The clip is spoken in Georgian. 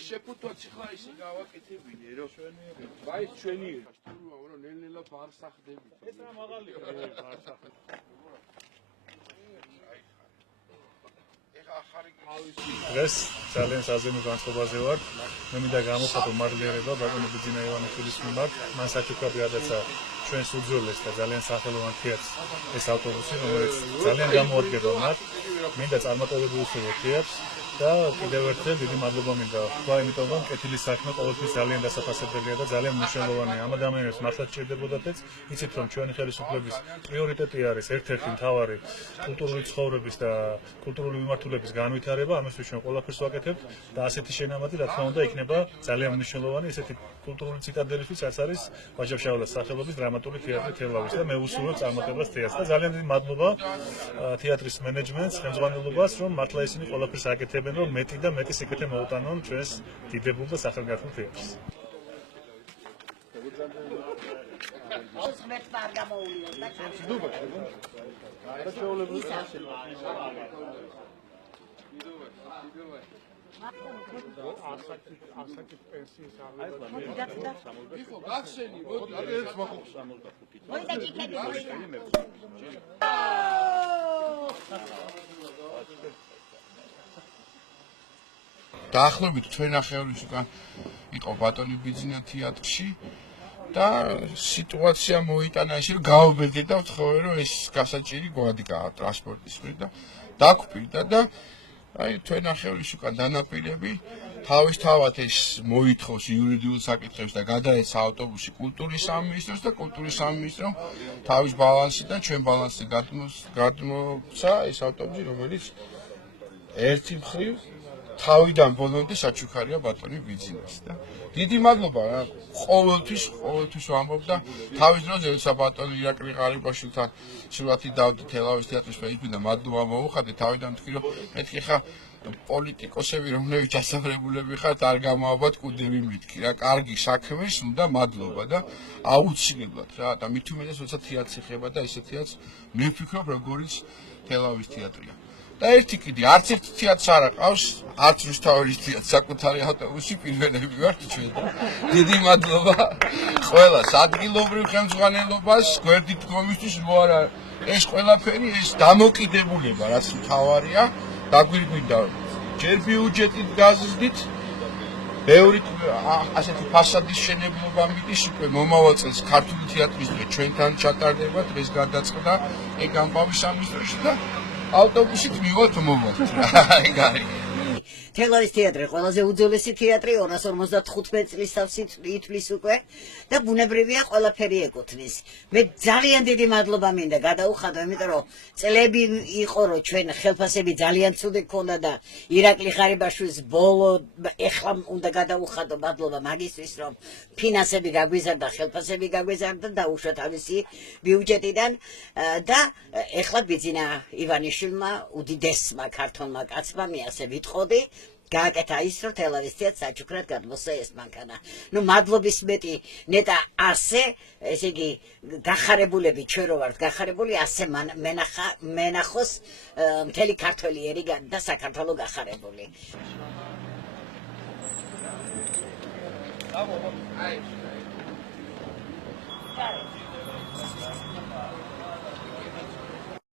ეს შეფუთვა ციხლა ისე გავაკეთებინე რომ ვაი ჩვენი რომ ნელ-ნელა არ სახდებით ეს რა მაღალია არ სახდებით დღეს ძალიან საზეიმო განწყობაზე ვარ. მე მინდა გამოვხატო მადლიერება ბატონო ბიძინა ივანიშვილის მიმართ. მან საჩუქრად გადაცა ჩვენს უძველეს და ძალიან სახელოვან თეატრს ეს ავტობუსი, რომელიც ძალიან გამოადგება მათ. მინდა წარმატებები უსურვო თეატრს და კიდევ ერთხელ დიდი მადლობა მინდა ვთქვა, იმიტომ რომ კეთილის საქმე ყოველთვის ძალიან დასაფასებელია და ძალიან მნიშვნელოვანია. ამ ადამიანებს მართლა სჭირდებოდათ, იცით რომ ჩვენი ხელისუფლების პრიორიტეტი არის ერთ-ერთი მთავარი კულტურული ცხოვრების და კულტურული მიმართულების განვითარება, ამისთვის ჩვენ ყველაფერს ვაკეთებთ და ასეთი შენამატი რა თქმა უნდა იქნება ძალიან მნიშვნელოვანი ესეთი კულტურული ციტადელისთვის, რაც არის ვაჟა-ფშაველას სახელობის დრამატული თეატრი თელავის და მე ვუსურვებ წარმატებას თეატრს და ძალიან დიდი მადლობა თეატრის მენეჯმენტს, ხელმძღვანელობას, რომ მართლა ისინი ყველაფერს აკეთებენ რომ მეტი და მეტი სიკეთე მოუტანონ ჩვენს დიდებულ და სახელგანთმულ თეატრს. დაახლოებით თვენახევრის უკან იყო ბატონი ბიძინა თეატრში და სიტუაცია მოიტანა ისე რომ გავაბედე და ვთხოვე რომ ეს გასაჭირი გვადგა ტრანსპორტის მხრიდან და დაგვპირდა და აი თვენახევრის უკან დანაპირები თავისთავად ეს მოითხოვს იურიდიულ საკითხებს და გადაეცა ავტობუსი კულტურის სამინისტროს და კულტურის სამინისტრომ თავის ბალანსიდან ჩვენ ბალანსზე გადმოცა ეს ავტობუსი რომელიც ერთი მხრივ თავიდან ბოლომდე საჩუქარია ბატონი ბიძინას და დიდი მადლობა რა ყოველთვის ვამბობ და თავის დროზე როცა ბატონი ირაკლი ღარიბაშვილთან სურათი დავდი თელავის თეატრის ფეისბუქზე და მადლობა მოვუხადე თავიდან თქვი რომ მეთქი ხა პოლიტიკოსები რომლებიც ასაფრებულები ხართ არ გამოაბათ კუდები მეთქი რა კარგი საქმეს უნდა მადლობა და აუცილებლად რა და მით უმეტეს როცა თეატრი ხება და ისე თეატრს მე ვფიქრობ როგორიც თელავის თეატრია და ერთი კიდე არც ერთ თეატრს არ აყავს არც რუსთაველის თეატრს საკუთარი ავტობუსი პირველები ვართ ჩვენ დიდი მადლობა ყველას ადგილობრივ ხელმძღვანელობას გვერდით დგომისთვის რო არა ეს ყველაფერი ეს დამოკიდებულება რაც მთავარია დაგვირგვინდა ჯერ ბიუჯეტით გაზრდით ბევრი ასეთი ფასადის შენებლობა მიდის უკვე მომავალ წელს ქართული თეატრის დღე ჩვენთან ჩატარდება დღეს გადაწყდა ეგ ამბავი სამინისტროში და ავტობუსით მივიღოთ მომავალ აი გარი თელავის თეატრი ყველაზე უძველესი თეატრი 255 წლის თავს ითვლის უკვე და ბუნებრივია ყველაფერი ეკუთვნის. მე ძალიან დიდი მადლობა მინდა გადაუხადო, იმიტომ რომ წლები იყო რომ ჩვენ ხელფასები ძალიან ცუდი ქონდა და ირაკლი ღარიბაშვილის ბოლო ეხლა უნდა გადაუხადო მადლობა მაგისთვის რომ ფინანსები გაგვიზარდა, ხელფასები გაგვიზარდა და უშვა თავისი ბიუჯეტიდან და ეხლა ბიძინა ივანიშვილმა უდიდესმა ქართველმა კაცმა მე ასე ვიტყოდი გააკეთა ის რომ თელავის თეატრს საჩუქრად გადმოსცა ეს მანქანა. ნუ მადლობის მეტი ნეტა ასე ესე იგი გახარებულები ჩვენ რო ვართ გახარებული ასე მენახოს მთელი ქართველი ერი და საქართველო გახარებული.